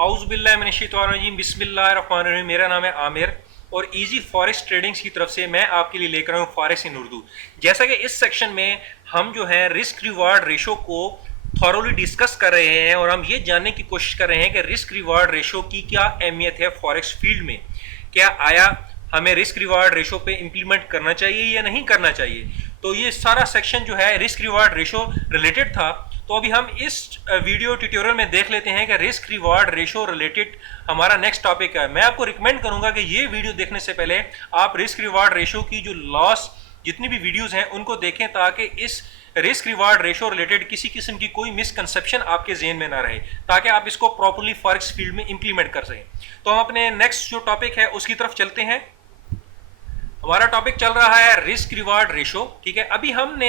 औज़ुबिल्लाहिमिनश्शैतानिर्रजीम बिस्मिल्लाहिर्रहमानिर्रहीम। मेरा नाम है आमिर और इजी फॉरेक्स ट्रेडिंग्स की तरफ से मैं आपके लिए लेकर आया हूँ फॉरेक्स इन उर्दू। जैसा कि इस सेक्शन में हम जो है रिस्क रिवार्ड रेशो को थॉरोली डिस्कस कर रहे हैं और हम ये जानने की कोशिश कर रहे हैं कि रिस्क रिवार्ड रेशो की क्या अहमियत है फॉरेक्स फील्ड में। क्या आया हमें रिस्क रिवार्ड रेशो पे इंप्लीमेंट करना चाहिए या नहीं करना चाहिए। तो ये सारा सेक्शन जो है रिस्क रिवार्ड रेशो रिलेटेड था। तो अभी हम इस वीडियो ट्यूटोरियल में देख लेते हैं कि रिस्क रिवार्ड रेशो रिलेटेड हमारा नेक्स्ट टॉपिक है। मैं आपको रिकमेंड करूंगा कि ये वीडियो देखने से पहले आप रिस्क रिवार्ड रेशो की जो लॉस जितनी भी वीडियोस हैं उनको देखें ताकि इस रिस्क रिवार्ड रेशो रिलेटेड किसी किस्म की कोई मिसकंसेप्शन आपके जेहन में ना रहे, ताकि आप इसको प्रॉपर्ली फॉरेक्स फील्ड में इंप्लीमेंट कर सकें। तो हम अपने नेक्स्ट जो टॉपिक है उसकी तरफ चलते हैं। हमारा टॉपिक चल रहा है रिस्क रिवार्ड रेशो। ठीक है, अभी हमने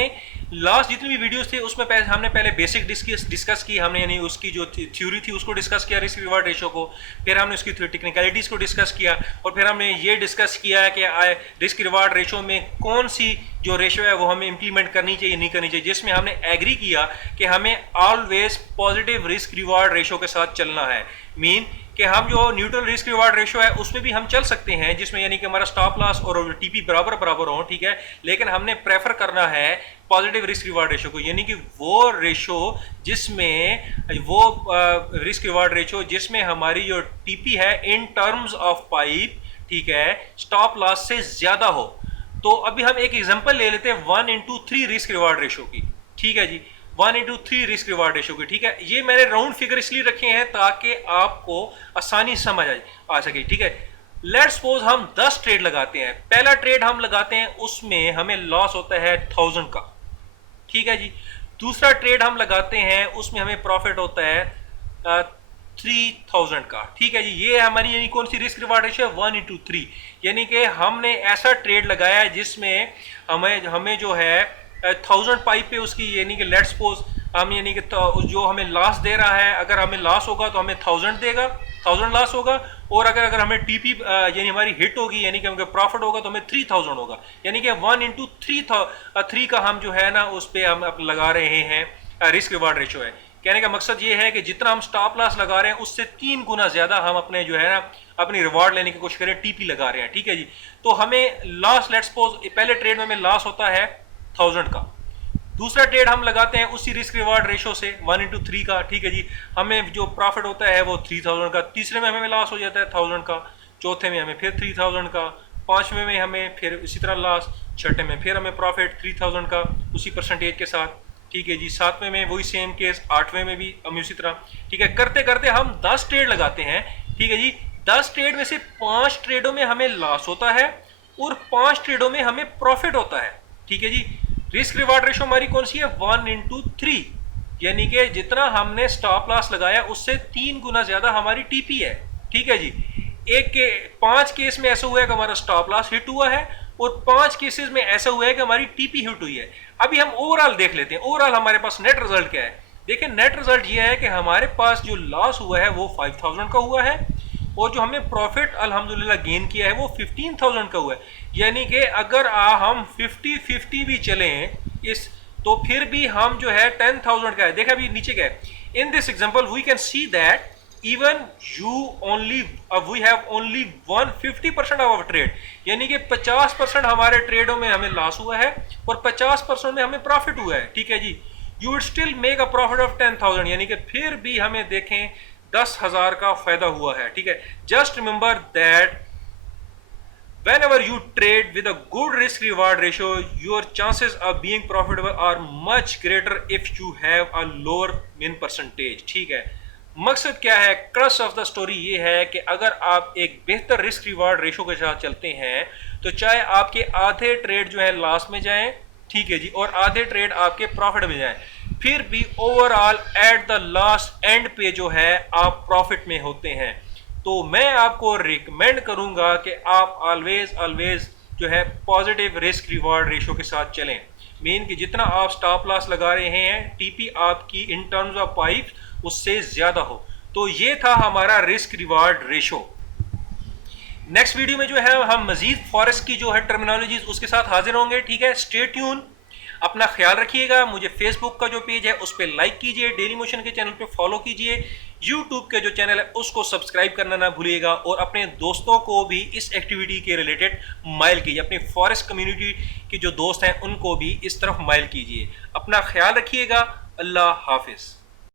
लास्ट जितनी भी वीडियोस थे उसमें हमने पहले बेसिक डिस्कस की, हमने यानी उसकी जो थ्योरी थी उसको डिस्कस किया रिस्क रिवार्ड रेशो को, फिर हमने उसकी टेक्निकलिटीज को डिस्कस किया और फिर हमने ये डिस्कस किया कि रिस्क रिवार्ड रेशो में कौन सी जो रेशो है वो हमें इंप्लीमेंट करनी चाहिए नहीं करनी चाहिए, जिसमें हमने एग्री किया कि हमें always positive risk reward ratio के साथ चलना है। मीन कि हम जो न्यूट्रल रिस्क रिवार्ड रेशो है उसमें भी हम चल सकते हैं, जिसमें यानी कि हमारा स्टॉप लॉस और टीपी बराबर बराबर हो। ठीक है, लेकिन हमने प्रेफर करना है पॉजिटिव रिस्क रिवार्ड रेशो को, यानी कि वो रेशो जिसमें रिस्क रिवार्ड रेशो जिसमें हमारी जो टीपी है इन टर्म्स ऑफ पाइप, ठीक है, स्टॉप लॉस से ज्यादा हो। तो अभी हम एक एग्जांपल ले लेते हैं 1:3 रिस्क रिवार्ड रेशो की। ठीक है जी, 1:3 रिस्क रिवार्ड रेशो की। ठीक है, ये मैंने राउंड फिगर इसलिए रखे हैं ताकि आपको आसानी समझ आ सके। ठीक है, लेट्स सपोज हम 10 ट्रेड लगाते हैं। पहला ट्रेड हम लगाते हैं उसमें हमें लॉस होता है 1000 का। ठीक है जी, दूसरा ट्रेड हम लगाते हैं उसमें हमें प्रॉफिट होता है 3000 का। ठीक है जी, ये हमारी यानी कौन सी रिस्क रिवार्ड रेशो है 1:3, यानी कि हमने ऐसा ट्रेड लगाया है जिसमें हमें जो है 1000 पाइप पे उसकी यानी कि लेट्स सपोज हम यानी कि जो हमें लॉस दे रहा है, अगर हमें लॉस होगा तो हमें 1000 देगा, 1000 लॉस होगा, और अगर हमें टीपी यानी हमारी हिट होगी यानी कि हमें प्रॉफिट होगा तो हमें 3000 होगा। यानी कि 1:3 का हम जो है ना उस पर हम लगा रहे हैं रिस्क रिवार्ड रेशो है। कहने का मकसद ये है कि जितना हम स्टॉप लॉस लगा रहे हैं उससे 3 गुना ज्यादा हम अपने जो है ना अपनी रिवार्ड लेने की कोशिश करें, टीपी लगा रहे हैं। ठीक है जी, तो हमें लॉस लेट्स सपोज पहले ट्रेड में हमें लॉस होता है 1000 का, दूसरा ट्रेड हम लगाते हैं उसी रिस्क रिवार्ड रेशो से 1:3 का। ठीक है जी, हमें जो प्रॉफिट होता है वो 3000 का, तीसरे में हमें लॉस हो जाता है 1000 का, चौथे में हमें फिर 3000 का, पांचवें में हमें फिर इसी तरह लॉस, छठे में फिर हमें प्रॉफिट 3000 का उसी परसेंटेज के साथ। ठीक है जी, सातवें में वही सेम केस, आठवें में भी हम इसी तरह। ठीक है, करते करते हम 10 ट्रेड लगाते हैं। ठीक है जी, 10 ट्रेड में से 5 ट्रेडों में हमें लॉस होता है और 5 ट्रेडों में हमें प्रॉफिट होता है। ठीक है जी, रिस्क रिवार्ड रेशो हमारी कौन सी है 1:3, यानी कि जितना हमने स्टॉप लॉस लगाया उससे 3 गुना ज्यादा हमारी टीपी है। ठीक है जी, 5 केस में ऐसा हुआ है कि हमारा स्टॉप लॉस हिट हुआ है और 5 केसेस में ऐसा हुआ है कि हमारी टीपी हिट हुई है। अभी हम ओवरऑल देख लेते हैं, ओवरऑल हमारे पास नेट रिजल्ट क्या है। देखिए, नेट रिजल्ट ये है कि हमारे पास जो लॉस हुआ है वो 5000 का हुआ है और जो हमने प्रॉफिट अल्हम्दुलिल्लाह गेन किया है वो 15000 का हुआ है। यानी कि अगर हम 50-50 भी चलें इस, तो फिर भी हम जो है 10,000 का है। देखा अभी नीचे क्या है, in this example we can see that even we have only 150% of trade, यानी कि 50% हमारे ट्रेडों में हमें लॉस हुआ है और 50% में हमें प्रॉफिट हुआ है। ठीक है जी, you would still make a profit of 10,000, यानी कि फिर भी हमें देखें 10,000 का फायदा हुआ है। ठीक है, just remember that whenever you trade with a good risk reward ratio, your chances of being profitable are much greater if you have a lower win percentage। ठीक है, मकसद क्या है, क्रक्स ऑफ द स्टोरी ये है कि अगर आप एक बेहतर रिस्क रिवार्ड रेशो के साथ चलते हैं तो चाहे आपके आधे ट्रेड जो है लॉस में जाएं, ठीक है जी, और आधे ट्रेड आपके प्रॉफिट में जाएं, फिर भी overall at the last and पे जो है आप प्रॉफिट में होते हैं। तो मैं आपको रिकमेंड करूंगा कि आप ऑलवेज जो है पॉजिटिव रिस्क रिवार्ड रेशो के साथ चलें। मीन कि जितना आप स्टॉप लॉस लगा रहे हैं टीपी आपकी इन टर्म्स ऑफ पाइप उससे ज्यादा हो। तो ये था हमारा risk reward ratio. Next video में जो है हम मजीद फॉरेक्स की जो है टर्मिनोलॉजीज उसके साथ हाजिर होंगे। ठीक है, स्टे ट्यून। अपना ख्याल रखिएगा। मुझे फेसबुक का जो पेज है उस पर लाइक कीजिए, डेली मोशन के चैनल पे फॉलो कीजिए, यूट्यूब के जो चैनल है उसको सब्सक्राइब करना ना भूलिएगा, और अपने दोस्तों को भी इस एक्टिविटी के रिलेटेड माइल कीजिए। अपनी फॉरेस्ट कम्युनिटी के जो दोस्त हैं उनको भी इस तरफ माइल कीजिए। अपना ख्याल रखिएगा। अल्लाह हाफिज़।